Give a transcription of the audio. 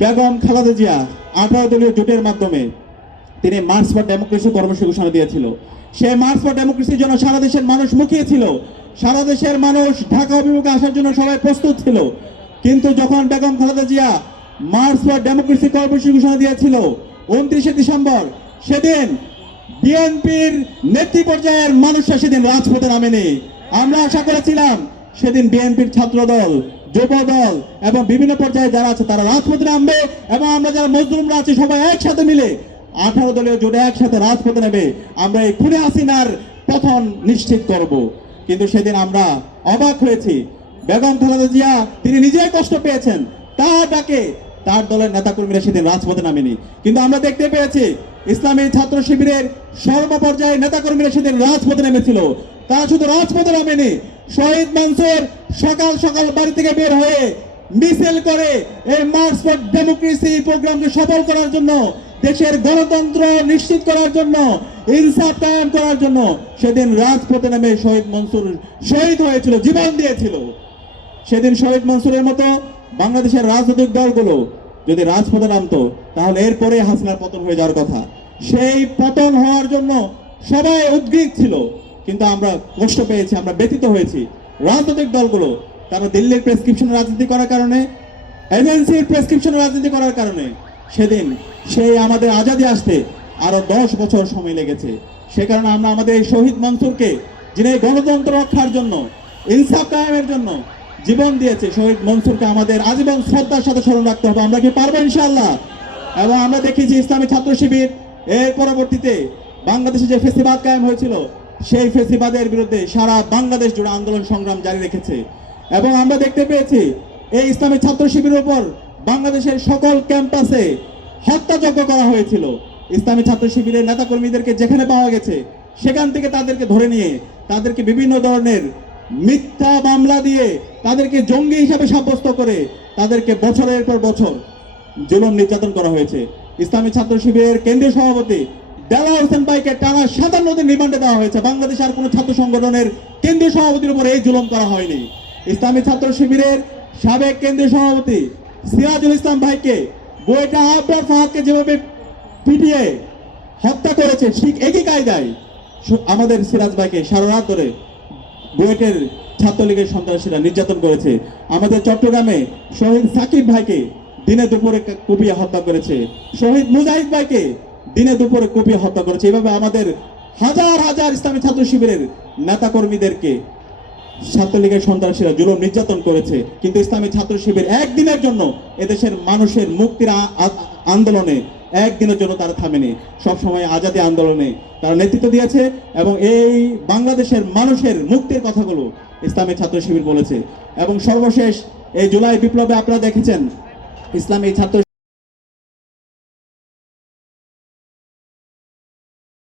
বেগম খালেদা জিয়া 18 দলীয় জোটের মাধ্যমে তিনি মার্চ ফর ডেমোক্রেসি কর্মসূচি ঘোষণা দিয়েছিল। সেই মার্চ ফর ডেমোক্রেসির জন্য সারা দেশের মানুষ মুখিয়েছিল, সারা দেশের মানুষ ঢাকা অভিমুখে আসার জন্য সবাই প্রস্তুত ছিল। কিন্তু যখন Begum Khaleda Zia March for democracy কর্মসূচি ঘোষণা দিয়েছিল 29শে ডিসেম্বর, সেদিন বিএনপির নেতৃ পর্যায়ের মানুষরা সেদিন রাজপথে নামেনি। আমরা আশা করেছিলাম সেদিন বিএনপির ছাত্র দল, যুব দল এবং বিভিন্ন পর্যায়ে যারা আছে তারা রাজপথে নামবে এবং আমরা যারা মজলুমরা আছি সবাই একসাথে মিলে 18 দলীয় জোটে একসাথে রাজপথে নেবে, আমরা এই খুনে হাসিনার পতন নিশ্চিত করব। কিন্তু সেদিন আমরা অবাক হয়েছি, বেগম খালেদা জিয়া তিনি নিজেই কষ্ট পেয়েছেন, তার ডাকে তার দলের নেতাকর্মীরা সেদিন রাজপথে নামেনি। কিন্তু আমরা দেখতে পেয়েছি ইসলামী ছাত্র শিবিরের সর্বপর্যায়ের নেতাকর্মীরা সেদিন রাজপথে নেমেছিল। তারা শুধু রাজপথে নামেনি, শহীদ মনসুর সকাল সকাল বাড়ি থেকে বের হয়ে মিছিল করে এই মার্চ ফর ডেমোক্রেসি প্রোগ্রামকে সফল করার জন্য, দেশের গণতন্ত্র নিশ্চিত করার জন্য, ইনসাফ কায়েম করার জন্য সেদিন রাজপথে নেমে শহীদ মনসুর শহীদ হয়েছিল, জীবন দিয়েছিল। সেদিন শহীদ মনসুরের মতো বাংলাদেশের রাজনৈতিক দলগুলো যদি রাজপথে নামতো তাহলে এরপরে হাসিনার পতন হয়ে যাওয়ার কথা। সেই পতন হওয়ার জন্য সবাই উদ্গ্রীব ছিল, কিন্তু আমরা কষ্ট পেয়েছি, আমরা ব্যথিত হয়েছি। রাজনৈতিক দলগুলো তারা দিল্লির প্রেসক্রিপশন রাজনীতি করার কারণে, এজেন্সির প্রেসক্রিপশন রাজনীতি করার কারণে সেদিন সেই আমাদের আজাদি আসতে আরো 10 বছর সময় লেগেছে। সে কারণে আমরা আমাদের এই শহীদ মনসুরকে, যিনি গণতন্ত্র রক্ষার জন্য, ইনসাফ কায়েমের জন্য জীবন দিয়েছে, শহীদ মনসুরকে আমাদের আজীবন শ্রদ্ধার সাথে স্মরণ রাখতে হবে। আমরা কি পারবো ইনশাআল্লাহ? এবং আমরা দেখেছি ইসলামী ছাত্র শিবির এর পরবর্তীতে বাংলাদেশে যে ফেসিবাদ কায়েম হয়েছিল সেই ফেসিবাদের বিরুদ্ধে সারা বাংলাদেশ জুড়ে আন্দোলন সংগ্রাম জারি রেখেছে। এবং আমরা দেখতে পেয়েছি এই ইসলামী ছাত্র শিবিরের উপর বাংলাদেশের সকল ক্যাম্পাসে হত্যাযজ্ঞ করা হয়েছিল। ইসলামী ছাত্র শিবিরের নেতাকর্মীদেরকে যেখানে পাওয়া গেছে সেখান থেকে তাদেরকে ধরে নিয়ে তাদেরকে বিভিন্ন ধরনের মিথ্যা মামলা দিয়ে তাদেরকে জঙ্গি হিসাবে সাব্যস্ত করে তাদেরকে বছরের পর বছর জুলুম নির্যাতন করা হয়েছে। ইসলামী ছাত্র শিবিরের কেন্দ্রীয় সভাপতি দেলাওয়ার হোসেন ভাইকে টানা 57 দিন রিমান্ডে দেওয়া হয়েছে। বাংলাদেশে আর কোনো ছাত্র সংগঠনের কেন্দ্রীয় সভাপতির উপর এই জুলুম করা হয়নি। ইসলামী ছাত্র শিবিরের সাবেক কেন্দ্রীয় সভাপতি সিরাজুল ইসলাম ভাইকে বুয়েটা আবরার ফাহাদকে যেভাবে পিটিয়ে হত্যা করেছে ঠিক একই কায়দায় আমাদের সিরাজ ভাইকে সারা রাত ধরে বুয়েটের ছাত্রলীগের সন্ত্রাসীরা নির্যাতন করেছে। আমাদের চট্টগ্রামে শহীদ সাকিব ভাইকে দিনে দুপুরে কুপিয়ে হত্যা করেছে, শহীদ মুজাহিদ ভাইকে দিনে দুপুরে কুপিয়ে হত্যা করেছে। এভাবে আমাদের হাজার হাজার ইসলামী ছাত্র শিবিরের নেতাকর্মীদেরকে ছাত্রলীগের সন্ত্রাসীরা জুলুম নির্যাতন করেছে। কিন্তু ইসলামী ছাত্র শিবির একদিনের জন্য এদেশের মানুষের মুক্তির আন্দোলনে একদিনের জন্য তারা থামেনি, সবসময় আজাদী আন্দোলনে তারা নেতৃত্ব দিয়েছে এবং এই বাংলাদেশের মানুষের মুক্তির কথাগুলো ইসলামী ছাত্র শিবির বলেছে। এবং সর্বশেষ এই জুলাই বিপ্লবে আপনারা দেখেছেন ইসলামী ছাত্র